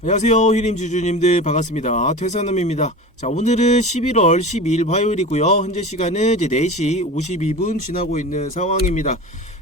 안녕하세요. 휘림 주주님들 반갑습니다. 퇴사남입니다. 자, 오늘은 11월 12일 화요일이고요. 현재 시간은 이제 4시 52분 지나고 있는 상황입니다.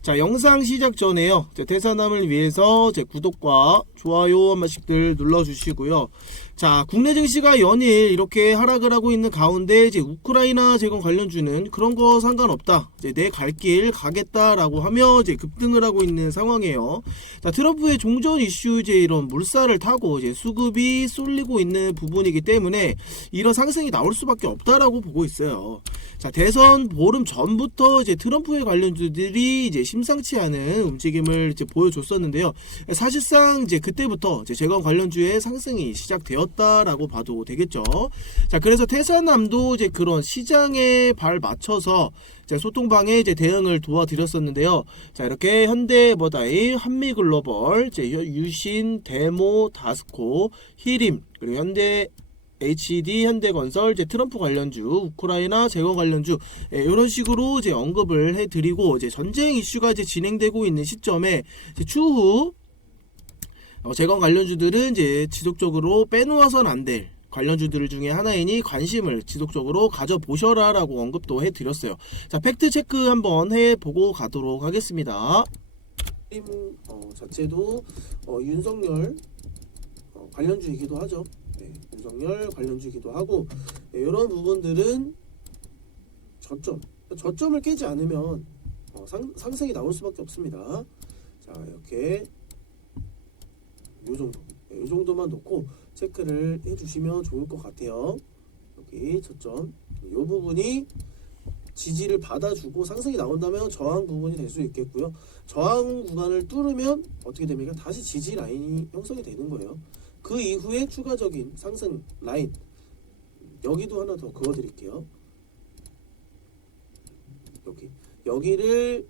자, 영상 시작 전에요. 자, 퇴사남을 위해서 제 구독과 좋아요 한 번씩들 눌러주시고요. 자, 국내 증시가 연일 이렇게 하락을 하고 있는 가운데 이제 우크라이나 재건 관련주는 그런 거 상관없다. 이제 내 갈 길 가겠다라고 하며 이제 급등을 하고 있는 상황이에요. 자, 트럼프의 종전 이슈 이제 이런 물살을 타고 이제 수급이 쏠리고 있는 부분이기 때문에 이런 상승이 나올 수밖에 없다라고 보고 있어요. 자, 대선 보름 전부터 이제 트럼프의 관련주들이 이제 심상치 않은 움직임을 이제 보여줬었는데요. 사실상 이제 그때부터 이제 재건 관련주의 상승이 시작되었다라고 봐도 되겠죠. 자, 그래서 태산남도 이제 그런 시장에 발 맞춰서 자, 소통방에 이제 대응을 도와드렸었는데요. 자, 이렇게 현대모다이, 한미글로벌, 이제 유신, 데모, 다스코, 히림, 그리고 현대 HD, 현대건설, 이제 트럼프 관련주, 우크라이나 재건 관련주 예, 이런 식으로 이제 언급을 해드리고 이제 전쟁 이슈가 이제 진행되고 있는 시점에 추후 어, 재건 관련주들은 이제 지속적으로 빼놓아선 안 될 관련주들 중에 하나이니 관심을 지속적으로 가져보셔라라고 언급도 해드렸어요. 자, 팩트 체크 한번 해보고 가도록 하겠습니다. 어, 자체도 어, 윤석열 어, 관련주이기도 하죠. 네, 윤석열 관련주이기도 하고 네, 이런 부분들은 저점, 저점을 깨지 않으면 어, 상, 상승이 나올 수밖에 없습니다. 자, 이렇게 요 정도, 네, 요 정도만 놓고 체크를 해주시면 좋을 것 같아요. 여기 저점, 이 부분이 지지를 받아주고 상승이 나온다면 저항 부분이 될 수 있겠고요. 저항 구간을 뚫으면 어떻게 됩니까? 다시 지지 라인이 형성이 되는 거예요. 그 이후에 추가적인 상승 라인 여기도 하나 더 그어드릴게요. 여기 여기를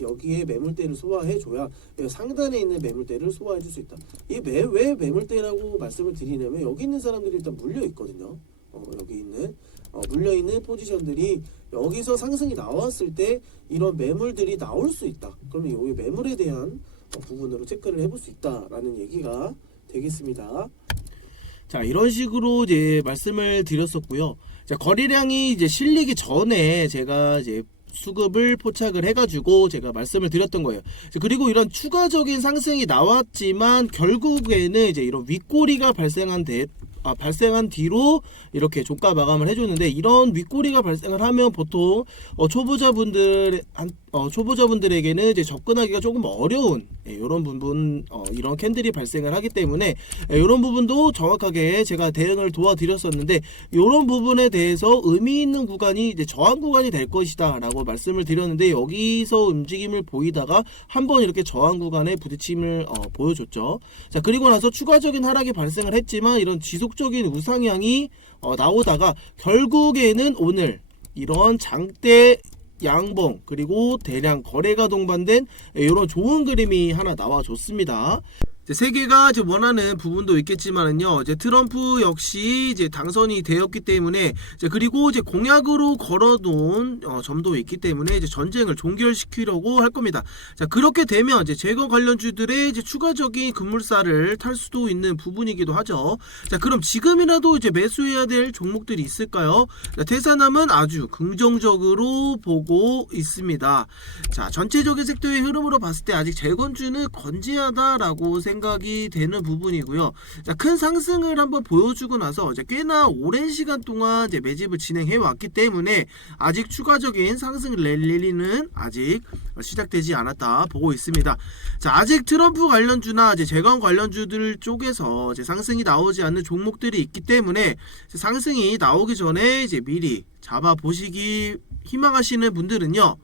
여기에 매물대를 소화해 줘야 상단에 있는 매물대를 소화해 줄 수 있다. 이왜 왜 매물대라고 말씀을 드리냐면 여기 있는 사람들이 일단 물려 있거든요. 어, 여기 있는 어, 물려 있는 포지션들이 여기서 상승이 나왔을 때 이런 매물들이 나올 수 있다. 그러면 여기 매물에 대한 어, 부분으로 체크를 해볼 수 있다라는 얘기가 되겠습니다. 자 이런 식으로 이제 말씀을 드렸었고요. 자 거래량이 이제 실리기 전에 제가 이제 수급을 포착을 해가지고 제가 말씀을 드렸던 거예요. 자, 그리고 이런 추가적인 상승이 나왔지만 결국에는 이제 이런 윗꼬리가 발생한 대, 아, 발생한 뒤로 이렇게 조가 마감을 해줬는데 이런 윗꼬리가 발생을 하면 보통 어, 초보자분들 한 어, 초보자분들에게는 이제 접근하기가 조금 어려운 예, 이런 부분 어, 이런 캔들이 발생을 하기 때문에 예, 이런 부분도 정확하게 제가 대응을 도와드렸었는데 이런 부분에 대해서 의미 있는 구간이 이제 저항 구간이 될 것이다라고 말씀을 드렸는데 여기서 움직임을 보이다가 한번 이렇게 저항 구간에 부딪힘을 어, 보여줬죠. 자 그리고 나서 추가적인 하락이 발생을 했지만 이런 지속적인 우상향이 어, 나오다가 결국에는 오늘 이런 장대 양봉 그리고 대량 거래가 동반된 이런 좋은 그림이 하나 나와줬습니다. 이제 세계가 이제 원하는 부분도 있겠지만은요, 이제 트럼프 역시 이제 당선이 되었기 때문에 이제 그리고 이제 공약으로 걸어놓은 어, 점도 있기 때문에 이제 전쟁을 종결시키려고 할 겁니다. 자 그렇게 되면 이제 재건 관련주들의 이제 추가적인 급물살을 탈 수도 있는 부분이기도 하죠. 자 그럼 지금이라도 이제 매수해야 될 종목들이 있을까요? 자, 태사남은 아주 긍정적으로 보고 있습니다. 자 전체적인 섹터의 흐름으로 봤을 때 아직 재건주는 건재하다라고 생각 이 되는 부분이고요. 자, 큰 상승을 한번 보여주고 나서 이제 꽤나 오랜 시간 동안 이제 매집을 진행해 왔기 때문에 아직 추가적인 상승 랠리는 아직 시작되지 않았다 보고 있습니다. 자, 아직 트럼프 관련주나 이제 재건 관련주들 쪽에서 이제 상승이 나오지 않는 종목들이 있기 때문에 상승이 나오기 전에 이제 미리 잡아 보시기 희망하시는 분들은요.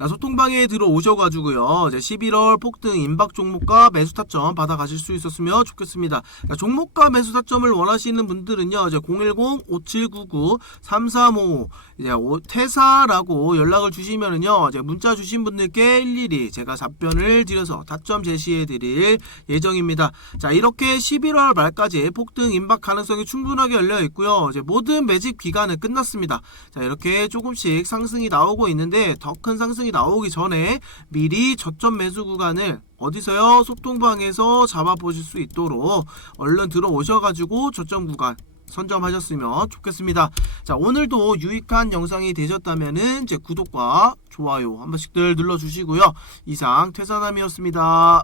자, 소통방에 들어오셔가지고요. 이제 11월 폭등 임박 종목과 매수 타점 받아가실 수 있었으면 좋겠습니다. 자, 종목과 매수 타점을 원하시는 분들은요. 이제 010-5799-3355 이제 오- 퇴사라고 연락을 주시면은요. 이제 문자 주신 분들께 일일이 제가 답변을 드려서 타점 제시해 드릴 예정입니다. 자, 이렇게 11월 말까지 폭등 임박 가능성이 충분하게 열려 있고요. 이제 모든 매집 기간은 끝났습니다. 자, 이렇게 조금씩 상승이 나오고 있는데 더 큰 상승이 영상이 나오기 전에 미리 저점 매수 구간을 어디서요? 소통방에서 잡아보실 수 있도록 얼른 들어오셔가지고 저점 구간 선점하셨으면 좋겠습니다. 자, 오늘도 유익한 영상이 되셨다면은 제 구독과 좋아요 한 번씩들 눌러주시고요. 이상 퇴사남이었습니다.